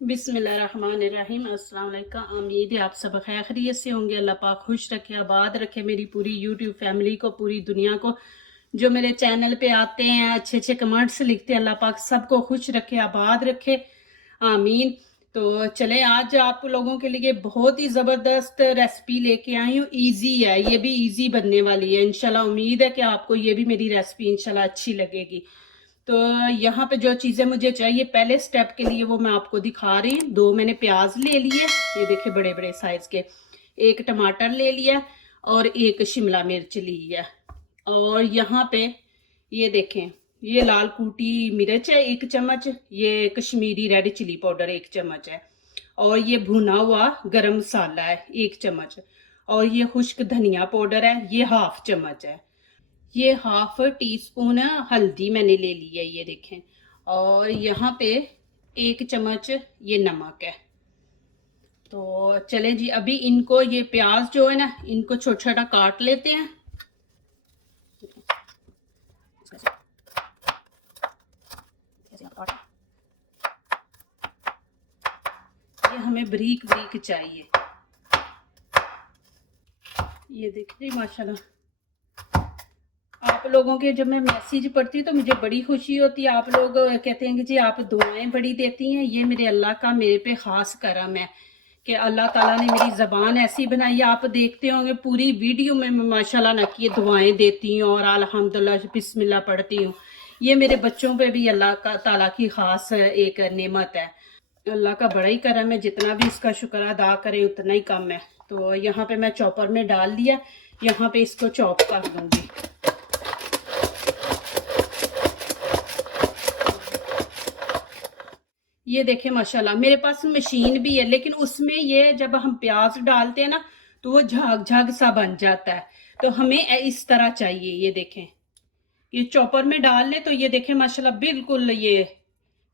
बिस्मिल्लाहिर्रहमानिर्रहीम। अस्सलाम वालेकुम। उम्मीद है आप सब खैरियत से होंगे। अल्लाह पाक खुश रखे, आबाद रखे मेरी पूरी यूट्यूब फैमिली को, पूरी दुनिया को। जो मेरे चैनल पे आते हैं, अच्छे अच्छे कमेंट्स लिखते हैं, अल्लाह पाक सबको खुश रखे, आबाद रखे, आमीन। तो चलें, आज आप लोगों के लिए बहुत ही ज़बरदस्त रेसिपी लेके आई हूँ। ईजी है, ये भी ईजी बनने वाली है इंशाल्लाह। उम्मीद है कि आपको ये भी मेरी रेसिपी इंशाल्लाह अच्छी लगेगी। तो यहाँ पे जो चीज़ें मुझे चाहिए पहले स्टेप के लिए वो मैं आपको दिखा रही हूँ। 2 मैंने प्याज ले लिए, ये देखिए बड़े बड़े साइज के। 1 टमाटर ले लिया और 1 शिमला मिर्च ली है। और यहाँ पे ये देखें, ये लाल कूटी मिर्च है 1 चम्मच, ये कश्मीरी रेड चिली पाउडर 1 चम्मच है, और ये भुना हुआ गरम मसाला है 1 चम्मच, और ये खुश्क धनिया पाउडर है, ये 1/2 चम्मच है। ये 1/2 टीस्पून हल्दी मैंने ले ली है, ये देखें। और यहाँ पे 1 चम्मच ये नमक है। तो चलें जी, अभी इनको, ये प्याज जो है ना, इनको छोटा छोटा काट लेते हैं। ये हमें बारीक बारीक चाहिए। ये देखिए माशाल्लाह, आप लोगों के जब मैं मैसेज पढ़ती हूँ तो मुझे बड़ी खुशी होती है। आप लोग कहते हैं कि जी आप दुआएं बड़ी देती हैं। ये मेरे अल्लाह का मेरे पे ख़ास करम है कि अल्लाह ताला ने मेरी ज़बान ऐसी बनाई है। आप देखते होंगे पूरी वीडियो में मैं माशाल्लाह ना कि दुआएं देती हूँ और अल्हम्दुलिल्लाह बिस्मिल्लाह पढ़ती हूँ। ये मेरे बच्चों पे भी अल्लाह का ताला की ख़ास एक नेमत है। अल्लाह का बड़ा ही करम है, जितना भी इसका शुक्र अदा करें उतना ही कम है। तो यहाँ पे मैं चॉपर में डाल दिया, यहाँ पे इसको चॉप कर दूँगी। ये देखें माशाल्लाह, मेरे पास मशीन भी है, लेकिन उसमें ये जब हम प्याज डालते हैं ना तो वो झाग झाग सा बन जाता है। तो हमें इस तरह चाहिए। ये देखें, ये चॉपर में डाल ले तो ये देखें माशाल्लाह बिल्कुल ये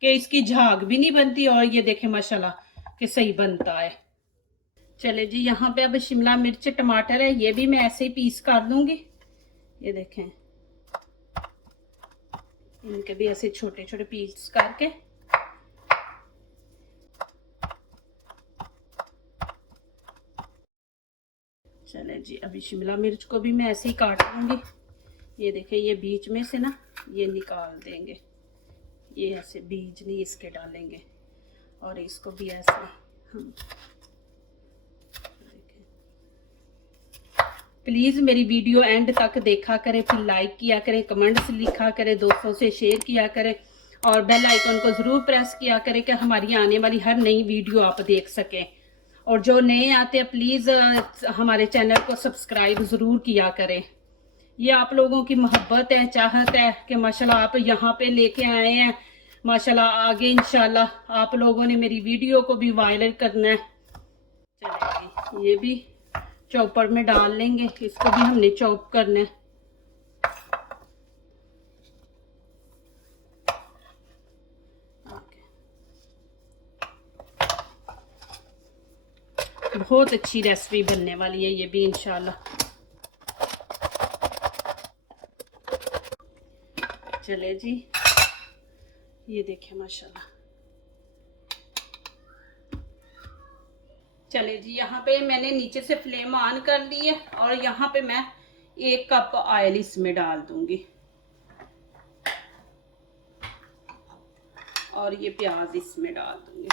कि इसकी झाग भी नहीं बनती, और ये देखें माशाल्लाह कि सही बनता है। चले जी, यहाँ पे अब शिमला मिर्च टमाटर है, ये भी मैं ऐसे ही पीस कर दूंगी। ये देखें, इनके भी ऐसे छोटे छोटे पीस करके। चले जी, अभी शिमला मिर्च को भी मैं ऐसे ही काट लूँगी। ये देखें, ये बीच में से ना ये निकाल देंगे, ये ऐसे बीज नहीं इसके डालेंगे, और इसको भी ऐसे हम देखें। प्लीज़ मेरी वीडियो एंड तक देखा करें, फिर लाइक किया करें, कमेंट्स लिखा करें, दोस्तों से शेयर किया करें, और बेल आइकन को ज़रूर प्रेस किया करें कि हमारी आने वाली हर नई वीडियो आप देख सकें। और जो नए आते हैं प्लीज़ हमारे चैनल को सब्सक्राइब ज़रूर किया करें। ये आप लोगों की मोहब्बत है, चाहत है कि माशाल्लाह आप यहाँ पे लेके आए हैं। माशाल्लाह आगे इंशाल्लाह आप लोगों ने मेरी वीडियो को भी वायरल करना है। चलिए, ये भी चॉपर में डाल लेंगे, इसको भी हमने चॉप करना है। बहुत अच्छी रेसिपी बनने वाली है ये भी इंशाल्लाह। चले जी, ये देखिए माशाल्लाह। चले जी, यहाँ पे मैंने नीचे से फ्लेम ऑन कर दी है, और यहाँ पे मैं 1 कप ऑयल इसमें डाल दूंगी, और ये प्याज इसमें डाल दूंगी।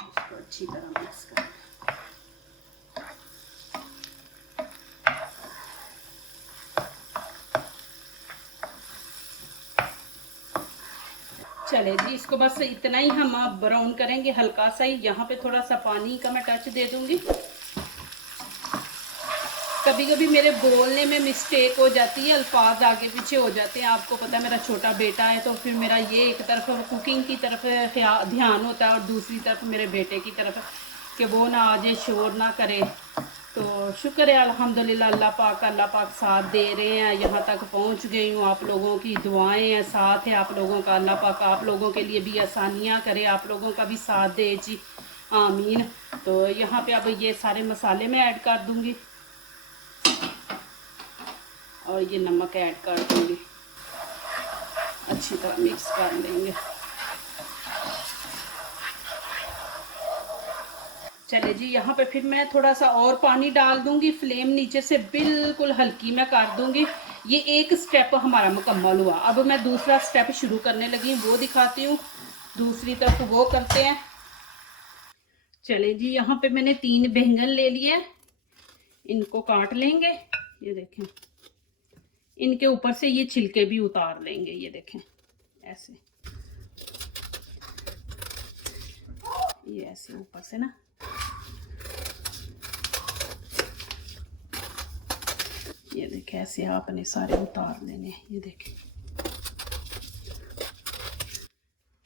इसको अच्छी तरह मिक्स कर। चले जी, इसको बस इतना ही हम अब ब्राउन करेंगे, हल्का सा ही। यहाँ पे थोड़ा सा पानी का मैं टच दे दूंगी। कभी कभी मेरे बोलने में मिस्टेक हो जाती है, अल्फाज आगे पीछे हो जाते हैं। आपको पता है मेरा छोटा बेटा है, तो फिर मेरा ये एक तरफ कुकिंग की तरफ ध्यान होता है, और दूसरी तरफ मेरे बेटे की तरफ कि वो ना आ जाए, शोर ना करे। तो शुक्र है अल्हम्दुलिल्लाह, अल्लाह पाक साथ दे रहे हैं। यहाँ तक पहुँच गई हूँ, आप लोगों की दुआएं हैं, साथ है आप लोगों का। अल्लाह पाक आप लोगों के लिए भी आसानियाँ करे, आप लोगों का भी साथ दे जी, आमीन। तो यहाँ पे अब ये सारे मसाले मैं ऐड कर दूँगी, और ये नमक ऐड कर दूँगी। अच्छी तरह मिक्स कर लेंगे। चले जी, यहाँ पे फिर मैं थोड़ा सा और पानी डाल दूंगी। फ्लेम नीचे से बिल्कुल हल्की मैं कर दूंगी। ये एक स्टेप हमारा मुकम्मल हुआ। अब मैं दूसरा स्टेप शुरू करने लगी हूँ, वो दिखाती हूँ। दूसरी तरफ वो करते हैं। चले जी, यहाँ पे मैंने 3 बैंगन ले लिए, इनको काट लेंगे। ये देखें, इनके ऊपर से ये छिलके भी उतार लेंगे। ये देखें ऐसे, ये ऐसे ऊपर से ना, ये देखें ऐसे आपने सारे उतार लेने। ये देखें,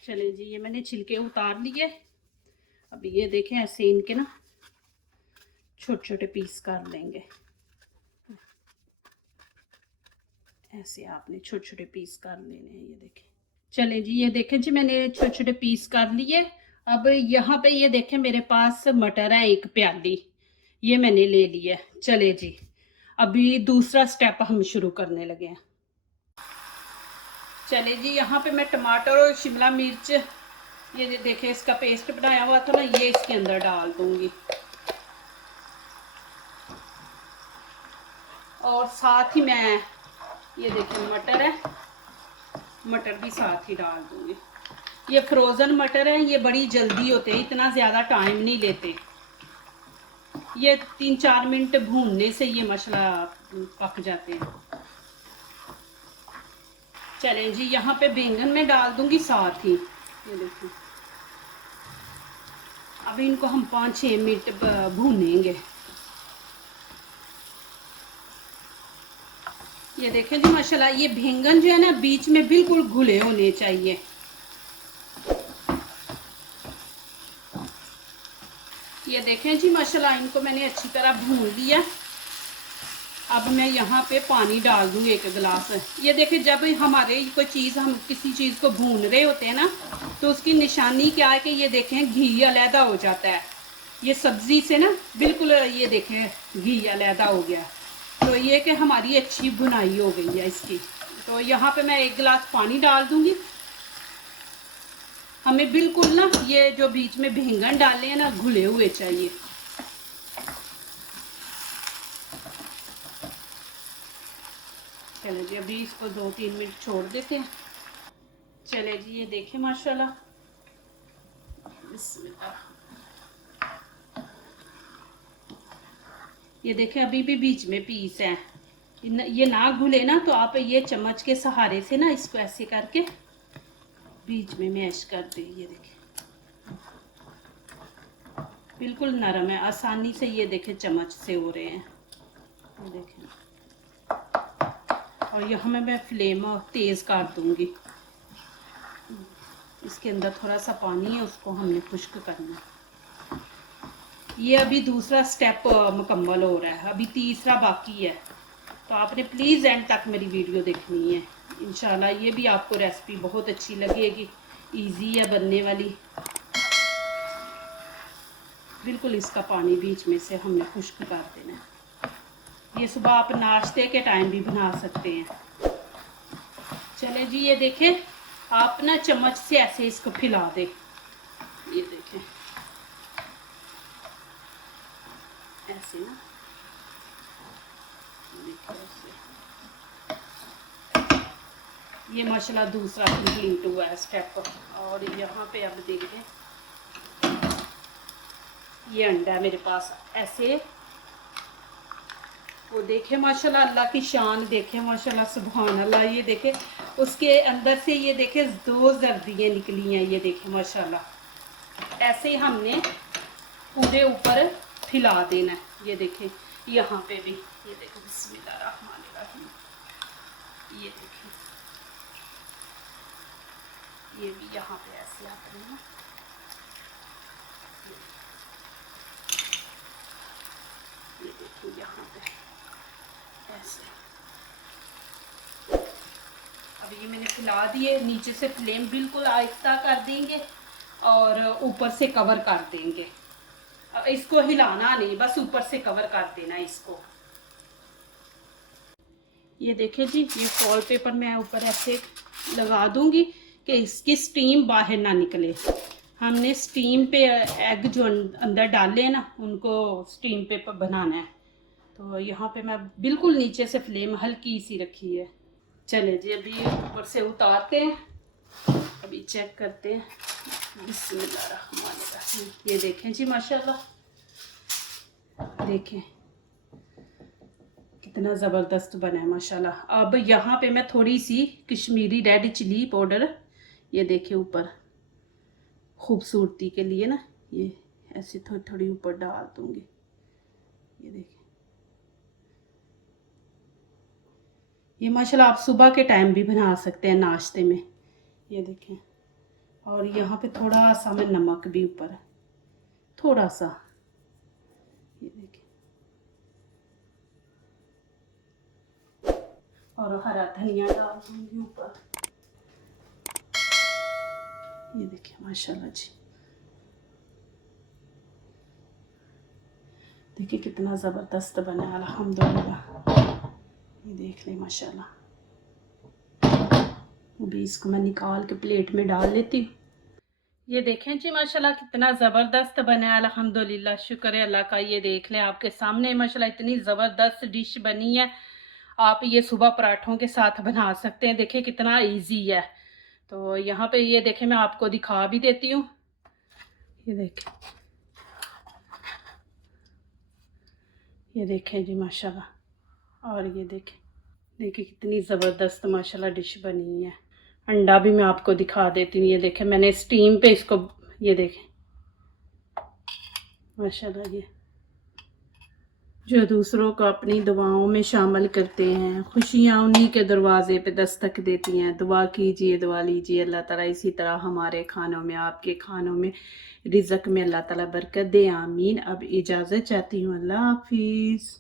चले जी, ये मैंने छिलके उतार लिए। अब ये देखें ऐसे इनके ना छोटे छोटे पीस कर लेंगे। ऐसे आपने छोटे छोटे पीस कर लेने हैं। ये देखें, चले जी, ये देखें जी, मैंने छोटे छोटे पीस कर लिए। अब यहाँ पे ये देखें मेरे पास मटर है 1 प्याली, ये मैंने ले लिया। चले जी, अभी दूसरा स्टेप हम शुरू करने लगे हैं। चले जी, यहाँ पे मैं टमाटर और शिमला मिर्च, ये देखें इसका पेस्ट बनाया हुआ था ना, ये इसके अंदर डाल दूंगी। और साथ ही मैं, ये देखें मटर है, मटर भी साथ ही डाल दूंगी। ये फ्रोज़न मटर है, ये बड़ी जल्दी होते हैं, इतना ज़्यादा टाइम नहीं लेते। ये 3-4 मिनट भूनने से ये मसाला पक जाते हैं। चलें जी, यहाँ पे बैंगन में डाल दूंगी साथ ही। ये देखिए, अब इनको हम 5-6 मिनट भूनेंगे। ये देखें जी माशाल्लाह, ये बैंगन जो है ना बीच में बिल्कुल घुले होने चाहिए। ये देखें जी माशाल्लाह, इनको मैंने अच्छी तरह भून लिया। अब मैं यहाँ पे पानी डाल दूँगी 1 गिलास। ये देखें, जब हमारे कोई चीज़, हम किसी चीज़ को भून रहे होते हैं ना, तो उसकी निशानी क्या है कि ये देखें घी अलहदा हो जाता है। ये सब्ज़ी से ना बिल्कुल, ये देखें घी अलहदा हो गया। तो ये कि हमारी अच्छी भुनाई हो गई है इसकी। तो यहाँ पे मैं 1 गिलास पानी डाल दूँगी। हमें बिल्कुल ना ये जो बीच में बैंगन डाले हैं ना, घुले हुए चाहिए। चले जी, अभी इसको 2-3 मिनट छोड़ देते हैं। चले जी, ये देखें माशाल्लाह, बिस्मिल्लाह। ये देखें अभी भी बीच में पीस है। ये ना घुले ना, तो आप ये चम्मच के सहारे से ना इसको ऐसे करके बीच में मैश कर दें। ये देखें बिल्कुल नरम है, आसानी से ये देखें चम्मच से हो रहे हैं। ये देखें, और यहाँ मैं फ्लेम तेज़ कर दूँगी। इसके अंदर थोड़ा सा पानी है, उसको हमने खुश्क करना। ये अभी दूसरा स्टेप मुकम्मल हो रहा है, अभी तीसरा बाकी है। तो आपने प्लीज़ एंड तक मेरी वीडियो देखनी है। इंशाल्लाह ये भी आपको रेसिपी बहुत अच्छी लगेगी, इजी है बनने वाली। बिल्कुल इसका पानी बीच में से हमने खुश्क कर देना है। ये सुबह आप नाश्ते के टाइम भी बना सकते हैं। चले जी, ये देखें, आप ना चम्मच से ऐसे इसको फैला दें। ये देखें ऐसे ना, ये माशाल्लाह दूसरा कंप्लीट हुआ है स्टेप। और यहाँ पे अब देखें, ये अंडा मेरे पास ऐसे, वो देखें माशाल्लाह, अल्लाह की शान देखें माशाल्लाह, सुभान अल्लाह। ये देखें उसके अंदर से, ये देखें 2 जर्दियाँ निकली हैं। ये देखें माशाल्लाह, ऐसे ही हमने पूरे ऊपर फैला देना है। ये देखें यहाँ पे भी, ये देखें बिस्मिल्लाहिर्रहमानिर्रहीम। ये देखें, ये भी यहाँ पे ऐसे आते हैं ना। ये देखिए यहाँ पे ऐसे। अब ये मैंने फैला दिए, नीचे से फ्लेम बिल्कुल आहिस्ता कर देंगे और ऊपर से कवर कर देंगे। अब इसको हिलाना नहीं, बस ऊपर से कवर कर देना इसको। ये देखें जी, ये फॉल पेपर मैं ऊपर ऐसे लगा दूंगी कि इसकी स्टीम बाहर ना निकले। हमने स्टीम पे एग जो अंदर डाले हैं ना, उनको स्टीम पे बनाना है। तो यहाँ पे मैं बिल्कुल नीचे से फ्लेम हल्की सी रखी है। चले जी, अभी ऊपर से उतारते हैं, अभी चेक करते हैं। बिस्मिल्लाहिर्रहमानिर्रहीम। ये देखें जी, माशाल्लाह, देखें कितना ज़बरदस्त बना है माशाल्लाह। अब यहाँ पे मैं थोड़ी सी कश्मीरी रेड चिली पाउडर, ये देखें ऊपर खूबसूरती के लिए ना, ये ऐसे थोड़ी थोड़ी ऊपर डाल दूँगी। ये देखें, ये माशाल्लाह आप सुबह के टाइम भी बना सकते हैं नाश्ते में। ये देखें, और यहाँ पे थोड़ा सा मैं नमक भी ऊपर, थोड़ा सा, ये देखें, और हरा धनिया डाल दूँगी ऊपर। ये देखिए माशाल्लाह जी, देखिए कितना ज़बरदस्त बना है अल्हम्दुलिल्लाह। ये देख लें माशाल्लाह। अभी इसको मैं निकाल के प्लेट में डाल लेती हूँ। ये देखें जी माशाल्लाह कितना ज़बरदस्त बना है अल्हम्दुलिल्लाह, शुक्र है अल्लाह का। ये देख लें आपके सामने माशाल्लाह इतनी ज़बरदस्त डिश बनी है। आप ये सुबह पराठों के साथ बना सकते हैं। देखिए कितना इजी है। तो यहाँ पे ये देखें, मैं आपको दिखा भी देती हूँ। ये देखें, ये देखें जी माशाल्लाह। और ये देखें, देखिए कितनी ज़बरदस्त माशाल्लाह डिश बनी है। अंडा भी मैं आपको दिखा देती हूँ। ये देखें मैंने स्टीम पे इसको, ये देखें माशाल्लाह। ये जो दूसरों को अपनी दुआओं में शामिल करते हैं, खुशियाँ उन्हीं के दरवाज़े पे दस्तक देती हैं। दुआ कीजिए, दुआ लीजिए, अल्लाह ताला इसी तरह हमारे खानों में, आपके खानों में, रिज़्क़ में अल्लाह ताला बरकत दे, आमीन। अब इजाज़त चाहती हूँ, अल्लाह हाफिज़।